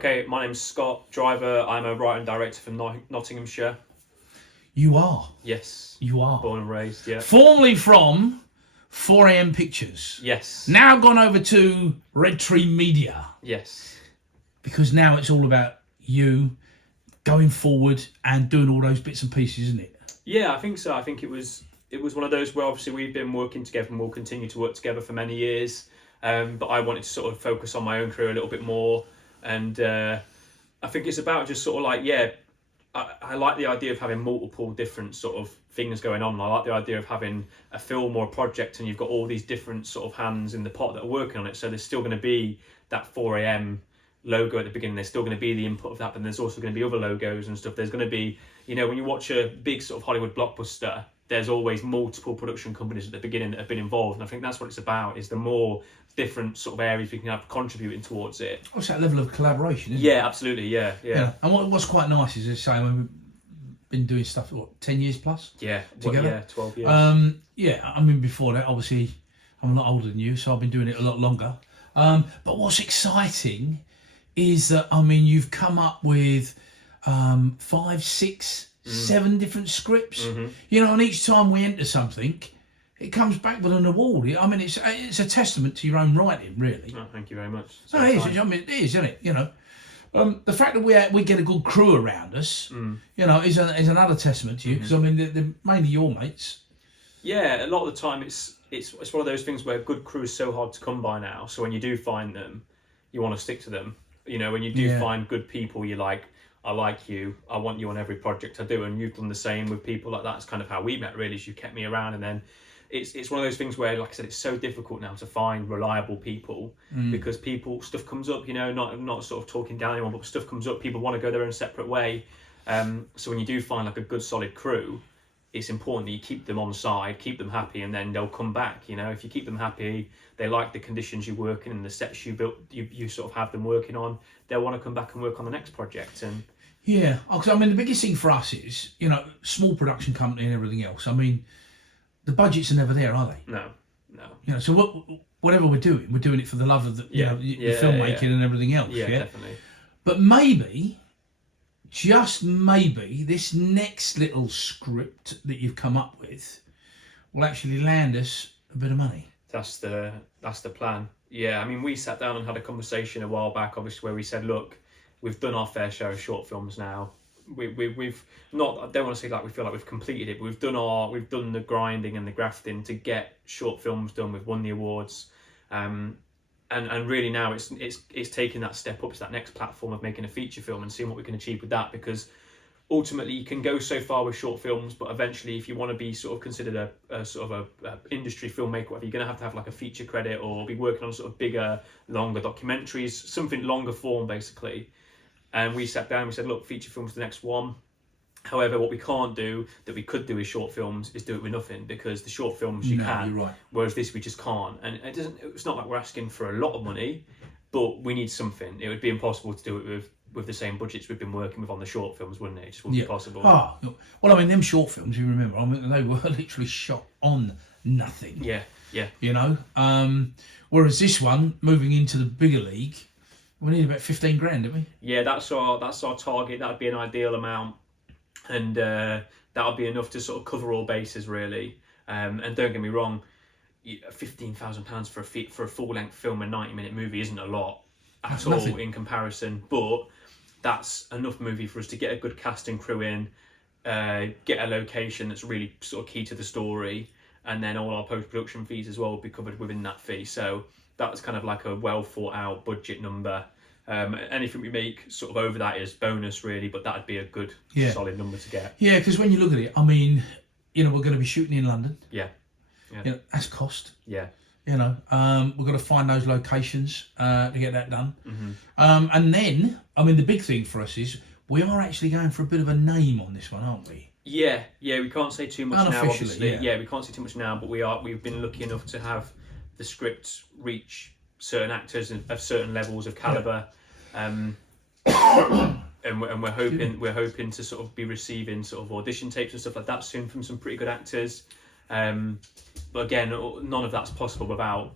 Okay, my name's Scott Driver. I'm a writer and director from Nottinghamshire. You are. Yes. You are. Born and raised, yeah. Formerly from 4am Pictures. Yes. Now gone over to Red Tree Media. Yes. Because now it's all about you going forward and doing all those bits and pieces, isn't it? Yeah, I think so. I think it was one of those where obviously we've been working together and we'll continue to work together for many years. But I wanted to sort of focus on my own career a little bit more. And I think it's about just sort of like, I like the idea of having multiple different sort of things going on. I like the idea of having a film or a project and you've got all these different sort of hands in the pot that are working on it. So there's still going to be that 4am logo at the beginning. There's still going to be the input of that, but there's also going to be other logos and stuff. There's going to be, when you watch a big sort of Hollywood blockbuster, there's always multiple production companies at the beginning that have been involved. And I think that's what it's about, is the more different sort of areas we can have contributing towards it. What's that level of collaboration, isn't it? Yeah, absolutely, yeah. And what's quite nice is this saying we've been doing stuff, 10 years plus? Yeah, together? 12 years. I mean, before that, obviously, I'm a lot older than you, so I've been doing it a lot longer. But what's exciting is that, you've come up with 5, 6, 7 different scripts. Mm-hmm. And each time we enter something, it comes back with an award. It's a testament to your own writing, really. Oh, thank you very much. No, it is. It is, isn't it? The fact that we get a good crew around us, is another testament to you, because they're mainly your mates. Yeah, a lot of the time it's one of those things where good crew is so hard to come by now. So when you do find them, you want to stick to them. When you do find good people, you're like, I like you, I want you on every project I do, and you've done the same with people like that. It's kind of how we met, really. Is you kept me around, and then it's one of those things where, like I said, it's so difficult now to find reliable people because stuff comes up. Not sort of talking down anyone, but stuff comes up. People want to go their own separate way. So when you do find like a good solid crew, it's important that you keep them on side, keep them happy, and then they'll come back. If you keep them happy, they like the conditions you work in and the sets you built, you sort of have them working on, they'll want to come back and work on the next project. And yeah, because the biggest thing for us is, small production company and everything else. The budgets are never there, are they? No. So whatever we're doing it for the love of the filmmaking and everything else. Yeah, definitely. But maybe, just maybe, this next little script that you've come up with will actually land us a bit of money. That's the plan. Yeah, we sat down and had a conversation a while back, obviously, where we said, look, we've done our fair share of short films now. We've not, I don't want to say like we feel like we've completed it, but we've done the grinding and the grafting to get short films done. We've won the awards, and really now it's taking that step up to that next platform of making a feature film and seeing what we can achieve with that, because ultimately you can go so far with short films, but eventually if you want to be sort of considered a sort of a industry filmmaker, whatever, you're going to have like a feature credit or be working on sort of bigger, longer documentaries, something longer form basically. And we sat down and we said, look, feature film's the next one. However, what we can't do that we could do with short films is do it with nothing, because the short films you can, you're right. Whereas this we just can't. And it's not like we're asking for a lot of money, but we need something. It would be impossible to do it with the same budgets we've been working with on the short films, wouldn't it? It just wouldn't be possible. Well, them short films, you remember, they were literally shot on nothing. Yeah. Whereas this one, moving into the bigger league, we need about 15 grand, don't we? Yeah, that's our target. That'd be an ideal amount, and that would be enough to sort of cover all bases, really. And don't get me wrong, £15,000 for a full length film, a 90-minute movie, isn't a lot at all in comparison. But that's enough movie for us to get a good cast and crew in, get a location that's really sort of key to the story, and then all our post-production fees as well will be covered within that fee. So that's kind of like a well thought out budget number. Anything we make sort of over that is bonus, really, but that'd be a good solid number to get. Yeah, because when you look at it, we're going to be shooting in London. Yeah. That's cost. Yeah. We've got to find those locations to get that done. Mm-hmm. And then, the big thing for us is we are actually going for a bit of a name on this one, aren't we? Yeah. We can't say too much now, obviously. Yeah, we can't say too much now, but we've been lucky enough to have the script reach certain actors of certain levels of caliber, and we're hoping to sort of be receiving sort of audition tapes and stuff like that soon from some pretty good actors. But again, none of that's possible without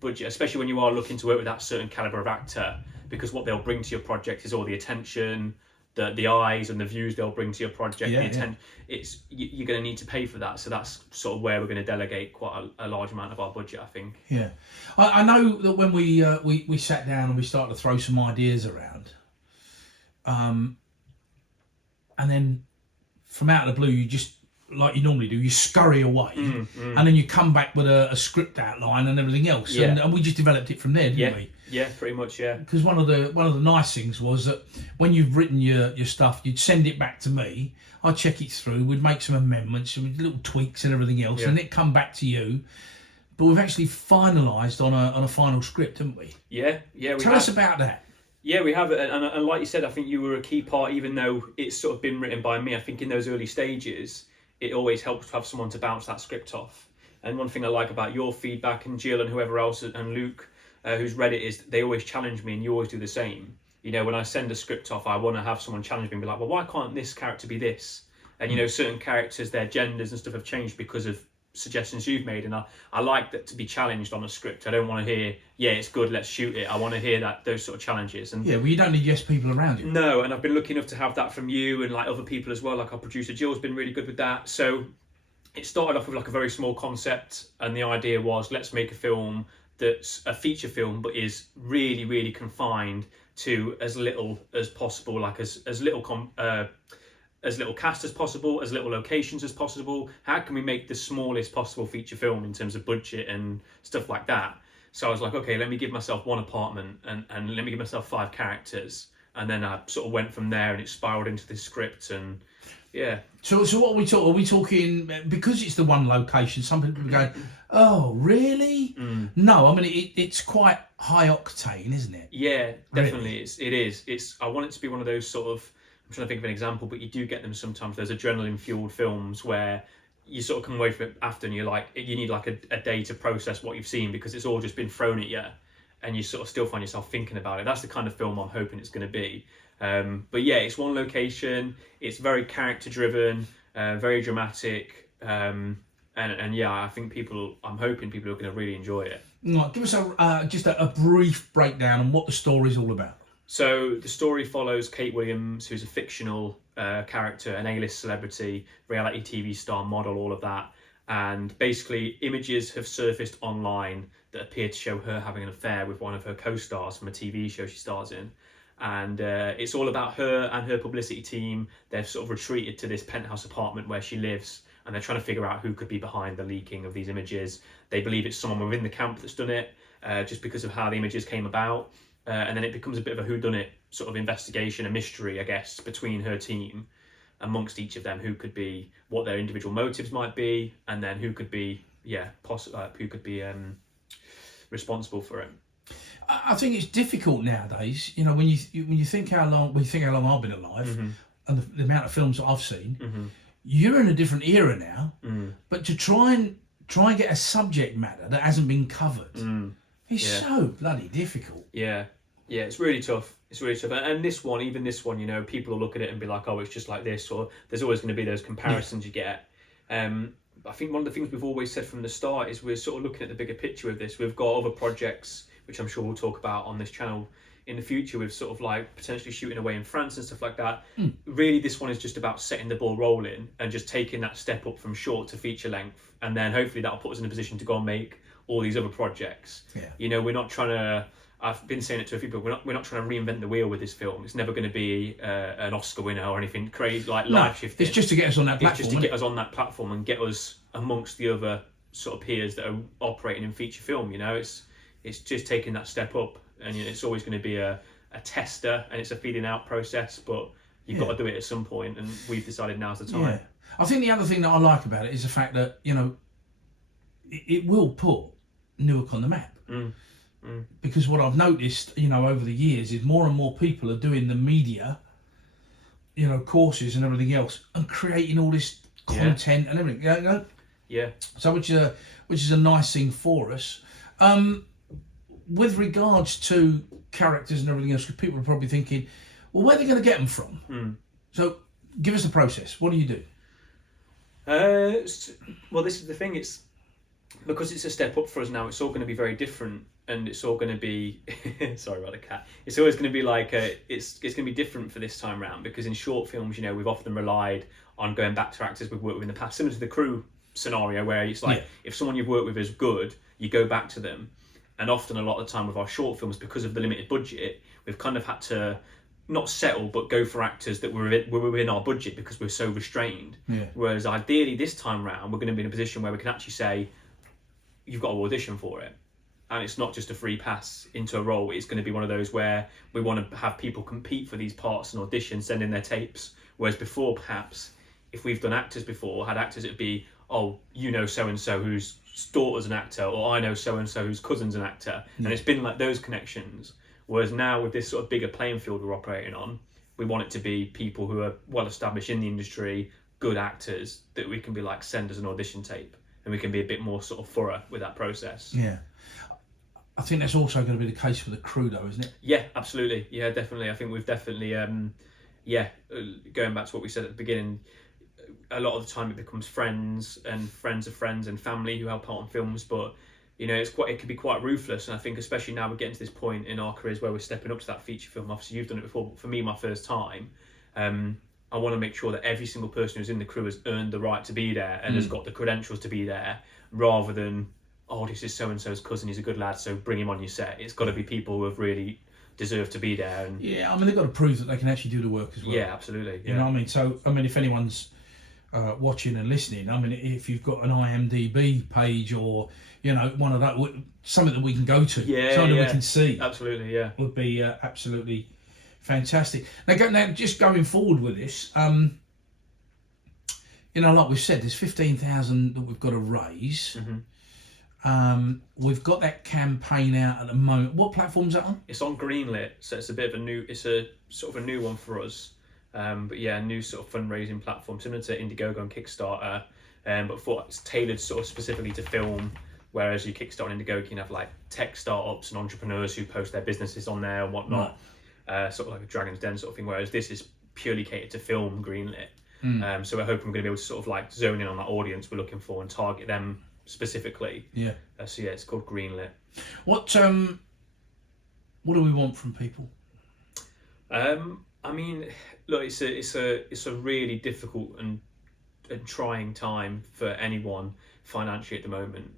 budget, especially when you are looking to work with that certain caliber of actor, because what they'll bring to your project is all the attention, the eyes and the views they'll bring to your project. You're going to need to pay for that. So that's sort of where we're going to delegate quite a large amount of our budget, I think. Yeah, I know that when we sat down and we started to throw some ideas around, and then from out of the blue, you just, like you normally do, you scurry away, and then you come back with a script outline and everything else, and we just developed it from there, didn't we? Yeah, pretty much, yeah. Because one of the nice things was that when you've written your stuff, you'd send it back to me. I'd check it through. We'd make some amendments, some little tweaks and everything else, and it'd come back to you. But we've actually finalised on a final script, haven't we? Yeah. Tell us about that. Yeah, we have, and like you said, I think you were a key part. Even though it's sort of been written by me, I think in those early stages, it always helps to have someone to bounce that script off. And one thing I like about your feedback, and Jill and whoever else, and Luke, who's read it, is they always challenge me, and you always do the same. You know, when I send a script off, I want to have someone challenge me and be like, well, why can't this character be this? And, you know, certain characters, their genders and stuff have changed because of suggestions you've made. And I like that to be challenged on a script. I don't want to hear, yeah, it's good, let's shoot it. I want to hear those sort of challenges. And well, you don't need yes people around you. No, and I've been lucky enough to have that from you and like other people as well. Like our producer Jill's been really good with that. So it started off with like a very small concept, and the idea was, let's make a film that's a feature film but is really, really confined to as little as possible, like as little cast as possible, as little locations as possible. How can we make the smallest possible feature film in terms of budget and stuff like that? So I was like, okay, let me give myself one apartment and let me give myself 5 characters, and then I sort of went from there, and it spiraled into this script. And yeah. So what are we talking, because it's the one location, some people are going, oh, really? No, I mean, it's quite high octane, isn't it? Yeah, definitely. Really? It is. I want it to be one of those sort of, I'm trying to think of an example, but you do get them sometimes. There's adrenaline-fueled films where you sort of come away from it after and you're like, you need like a day to process what you've seen because it's all just been thrown at you, and you sort of still find yourself thinking about it. That's the kind of film I'm hoping it's going to be. But yeah, it's one location. It's very character driven, very dramatic, and yeah, I'm hoping people are going to really enjoy it. Right, give us just a brief breakdown on what the story's all about. So the story follows Kate Williams, who's a fictional character, an A-list celebrity, reality TV star, model, all of that. And basically, images have surfaced online that appear to show her having an affair with one of her co-stars from a TV show she stars in. And it's all about her and her publicity team. They've sort of retreated to this penthouse apartment where she lives, and they're trying to figure out who could be behind the leaking of these images. They believe it's someone within the camp that's done it, just because of how the images came about. And then it becomes a bit of a whodunit sort of investigation, a mystery, I guess, between her team, amongst each of them, who could be, what their individual motives might be, and then who could be, responsible for it. I think it's difficult nowadays. You know, when you think how long I've been alive, and the amount of films that I've seen, you're in a different era now. But to try and get a subject matter that hasn't been covered. It's so bloody difficult. Yeah, it's really tough. And this one, you know, people will look at it and be like, oh, it's just like this, or there's always going to be those comparisons you get. I think one of the things we've always said from the start is we're sort of looking at the bigger picture of this. We've got other projects, which I'm sure we'll talk about on this channel in the future, with sort of like potentially shooting away in France and stuff like that. Really, this one is just about setting the ball rolling and just taking that step up from short to feature length. And then hopefully that'll put us in a position to go and make all these other projects. You know, we're not trying to, I've been saying it to a few people, we're not trying to reinvent the wheel with this film. It's never going to be an Oscar winner or anything crazy like life shifting. It's just to get us on that platform. It's just to get us on that platform and get us amongst the other sort of peers that are operating in feature film. You know, it's just taking that step up, and you know, it's always going to be a tester, and it's a feeding out process, but you've got to do it at some point, and we've decided now's the time. Yeah. I think the other thing that I like about it is the fact that, you know, it will put Newark on the map. Because what I've noticed, you know, over the years is more and more people are doing the media, you know, courses and everything else, and creating all this content and everything. You know? Yeah. So which is a nice thing for us. With regards to characters and everything else, because people are probably thinking, well, where are they going to get them from? So give us the process. What do you do? Well, this is the thing. It's because it's a step up for us now. It's all going to be very different. and it's all going to be sorry about the cat. It's always going to be like it's going to be different for this time round, because in short films, you know, we've often relied on going back to actors we've worked with in the past, similar to the Crew scenario, where it's like if someone you've worked with is good, you go back to them. And often a lot of the time with our short films, because of the limited budget, we've kind of had to not settle but go for actors that were within our budget because we're so restrained. Whereas ideally this time round, we're going to be in a position where we can actually say, you've got to audition for it. And it's not just a free pass into a role. It's going to be one of those where we want to have people compete for these parts and audition, send in their tapes. Whereas before, perhaps, if we've done actors before, had actors, it'd be, oh, you know so-and-so whose daughter's an actor, or I know so-and-so whose cousin's an actor. And it's been like those connections. Whereas now with this sort of bigger playing field we're operating on, we want it to be people who are well established in the industry, good actors, that we can be like, send us an audition tape. And we can be a bit more sort of thorough with that process. Yeah. I think that's also going to be the case for the Crew, though, isn't it? Yeah, absolutely. Yeah, definitely. I think we've definitely, going back to what we said at the beginning, a lot of the time it becomes friends and friends of friends and family who help out on films. But, you know, it can be quite ruthless. And I think especially now we're getting to this point in our careers where we're stepping up to that feature film. Obviously, you've done it before, but for me, my first time, I want to make sure that every single person who's in the crew has earned the right to be there and has got the credentials to be there, rather than, oh, this is so-and-so's cousin, he's a good lad, so bring him on your set. It's got to be people who have really deserved to be there. And yeah, I mean, they've got to prove that they can actually do the work as well. Yeah, absolutely. You know what I mean? So, I mean, if anyone's watching and listening, I mean, if you've got an IMDb page or, you know, one of that, something that we can go to, something that we can see. Absolutely, yeah. Would be absolutely fantastic. Now, just going forward with this, you know, like we've said, there's 15,000 that we've got to raise. We've got that campaign out at the moment. What platform's that on? It's on Greenlit, so it's a sort of a new one for us. But yeah, a new sort of fundraising platform similar to Indiegogo and Kickstarter, but it's tailored sort of specifically to film. Whereas you Kickstarter and Indiegogo, you can have like tech startups and entrepreneurs who post their businesses on there and whatnot. Sort of like a Dragon's Den sort of thing, whereas this is purely catered to film, Greenlit. So we're hoping we're going to be able to sort of like zone in on that audience we're looking for and target them specifically. So yeah, it's called Greenlit. What do we want from people? I mean, look, it's a really difficult and trying time for anyone financially at the moment,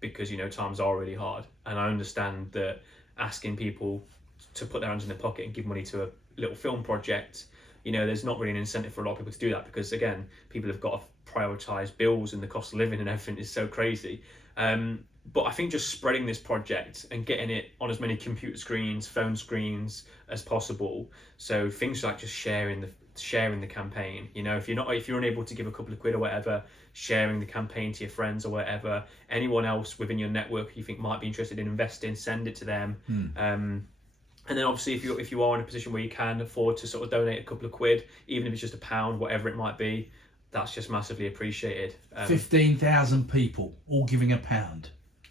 because, you know, times are really hard, and I understand that asking people to put their hands in their pocket and give money to a little film project, you know, there's not really an incentive for a lot of people to do that, because again, people have got to prioritise bills and the cost of living and everything is so crazy. But I think just spreading this project and getting it on as many computer screens, phone screens as possible. So things like just sharing the campaign. You know, if you're unable to give a couple of quid or whatever, sharing the campaign to your friends or whatever. Anyone else within your network you think might be interested in investing, send it to them. And then obviously if you are in a position where you can afford to sort of donate a couple of quid, even if it's just £1, whatever it might be, that's just massively appreciated. 15,000 people all giving £1.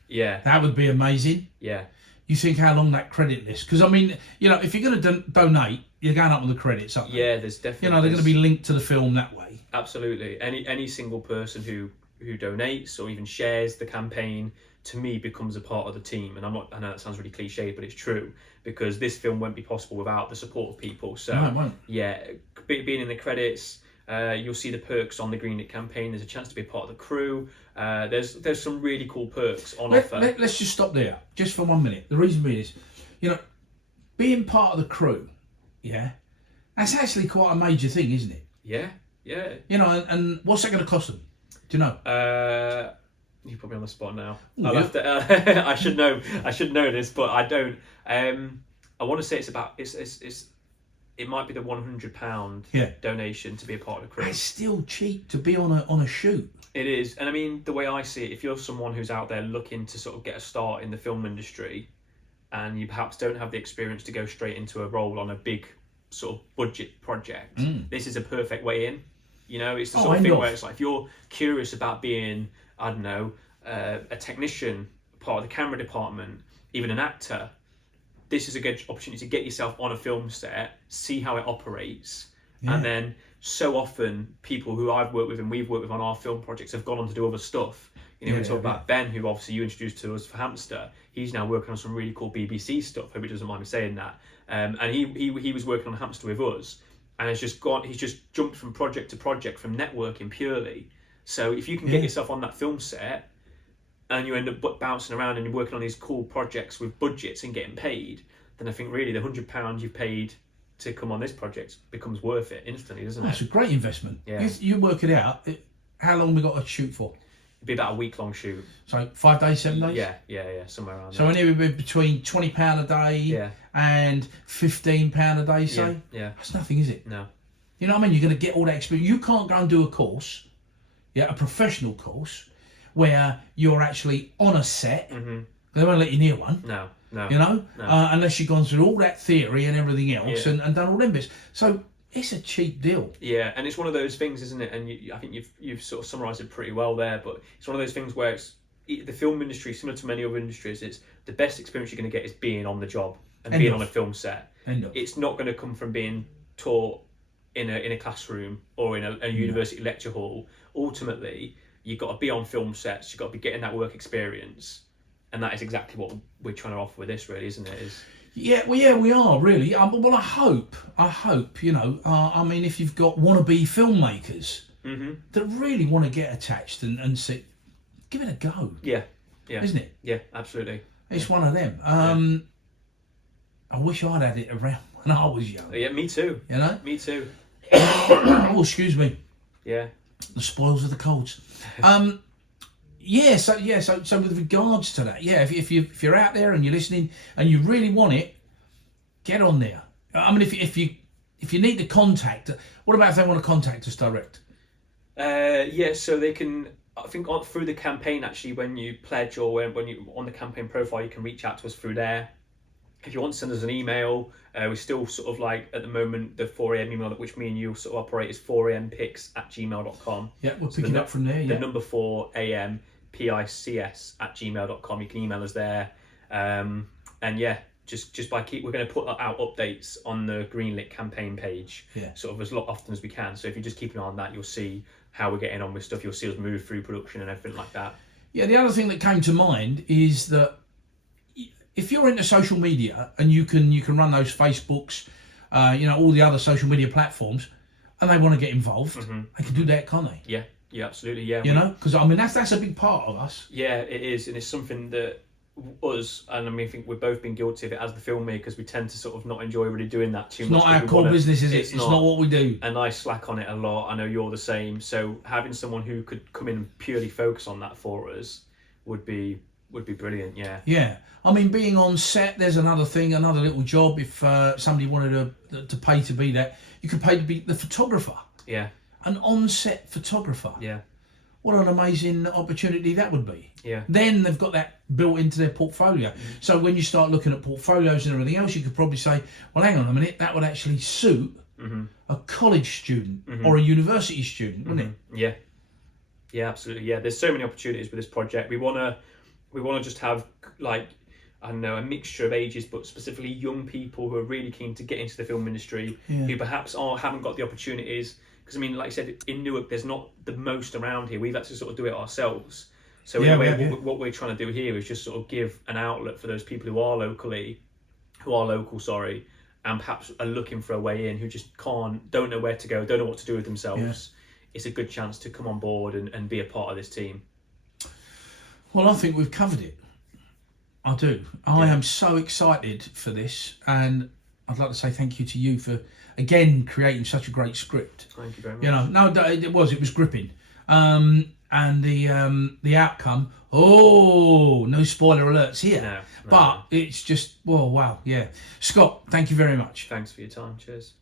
Yeah, that would be amazing. Yeah. You think how long that credit list? Because I mean, you know, if you're going to donate, you're going up on the credits, aren't they? Yeah, there's definitely. You know, they're going to be linked to the film that way. Absolutely. Any single person who donates or even shares the campaign, to me, becomes a part of the team. And I know that sounds really cliche, but it's true, because this film won't be possible without the support of people. So no, it won't. Yeah, being in the credits. You'll see the perks on the Greenlit campaign. There's a chance to be a part of the crew. There's some really cool perks on offer. Let's just stop there, just for 1 minute. The reason being is, you know, being part of the crew, yeah, that's actually quite a major thing, isn't it? Yeah. You know, and what's that going to cost them? Do you know? You put me on the spot now. Ooh, I'll have to. I should know this, but I don't. I want to say it might be the £100 donation to be a part of the crew. It's still cheap to be on a shoot. It is, and I mean, the way I see it, if you're someone who's out there looking to sort of get a start in the film industry, and you perhaps don't have the experience to go straight into a role on a big sort of budget project, this is a perfect way in. You know, it's the sort of thing where it's like, if you're curious about being, I don't know, a technician, part of the camera department, even an actor, this is a good opportunity to get yourself on a film set, see how it operates, and then so often people who I've worked with and we've worked with on our film projects have gone on to do other stuff. You know, we talk about Ben, who obviously you introduced to us for Hamster. He's now working on some really cool BBC stuff. Hope he doesn't mind me saying that. And he was working on Hamster with us, and he's just jumped from project to project from networking purely. So if you can get yourself on that film set, and you end up bouncing around and you're working on these cool projects with budgets and getting paid, then I think really the £100 you've paid to come on this project becomes worth it instantly, doesn't it? It's a great investment. Yeah. You work it out. How long we got to shoot for? It'd be about a week-long shoot. So 5 days, 7 days? Yeah, somewhere around So there. anywhere between £20 a day and £15 a day, say? Yeah. That's nothing, is it? No. You know what I mean? You're going to get all that experience. You can't go and do a course, a professional course, where you're actually on a set. Mm-hmm. They won't let you near one. No. You know, unless you've gone through all that theory and everything else and done all them bits. So it's a cheap deal. Yeah, and it's one of those things, isn't it? And I think you've sort of summarised it pretty well there. But it's one of those things where the film industry, similar to many other industries, it's the best experience you're going to get is being on the job and being on a film set. It's not going to come from being taught in a classroom or in a university lecture hall. Ultimately, you've got to be on film sets. You've got to be getting that work experience. And that is exactly what we're trying to offer with this, really, isn't it? We are really. Well, I hope. You know, I mean, if you've got wannabe filmmakers that really want to get attached and say, give it a go. Yeah, isn't it? Yeah, absolutely. It's one of them. I wish I'd had it around when I was young. Yeah, me too. You know, me too. Oh, excuse me. Yeah. The spoils of the colds. So with regards to that, if you're out there and you're listening and you really want it, get on there. I mean, if you need to contact, what about if they want to contact us direct? So they can. I think through the campaign, actually, when you pledge or when you on the campaign profile, you can reach out to us through there. If you want to send us an email, we're still sort of like at the moment the 4am email which me and you sort of operate is 4ampics@gmail.com. Yeah, we'll pick it up from there. The number 4am pics@gmail.com. You can email us there, and just by we're going to put out updates on the Greenlit campaign page, sort of as often as we can. So if you just keep an eye on that, you'll see how we're getting on with stuff. You'll see us move through production and everything like that. Yeah, the other thing that came to mind is that if you're into social media and you can run those Facebooks, all the other social media platforms, and they want to get involved, they can do that, can't they? Yeah, absolutely. Yeah, because I mean that's a big part of us. Yeah, it is, and it's something that us, and I mean, I think we've both been guilty of it as the filmmakers. We tend to sort of not enjoy really doing that too much. It's not our core business, is it? It's not what we do. And I slack on it a lot. I know you're the same. So having someone who could come in and purely focus on that for us would be brilliant. Yeah. I mean, being on set, there's another little job. If somebody wanted to pay to be that, you could pay to be the photographer. Yeah. An on-set photographer. Yeah. What an amazing opportunity that would be. Yeah. Then they've got that built into their portfolio. So when you start looking at portfolios and everything else, you could probably say, well, hang on a minute, that would actually suit a college student or a university student, wouldn't it? Yeah. Yeah, absolutely. Yeah, there's so many opportunities with this project. We want to just have, like, I don't know, a mixture of ages, but specifically young people who are really keen to get into the film industry, who perhaps haven't got the opportunities. Because I mean, like I said, in Newark, there's not the most around here. We've had to sort of do it ourselves. So in a way, what we're trying to do here is just sort of give an outlet for those people who are local, and perhaps are looking for a way in, who just don't know where to go, don't know what to do with themselves. Yeah. It's a good chance to come on board and be a part of this team. Well, I think we've covered it. I do. I am so excited for this, and I'd like to say thank you to you for, again, creating such a great script. Thank you very much. It was gripping. And the outcome, no spoiler alerts here. No, but it's just, wow, yeah. Scott, thank you very much. Thanks for your time. Cheers.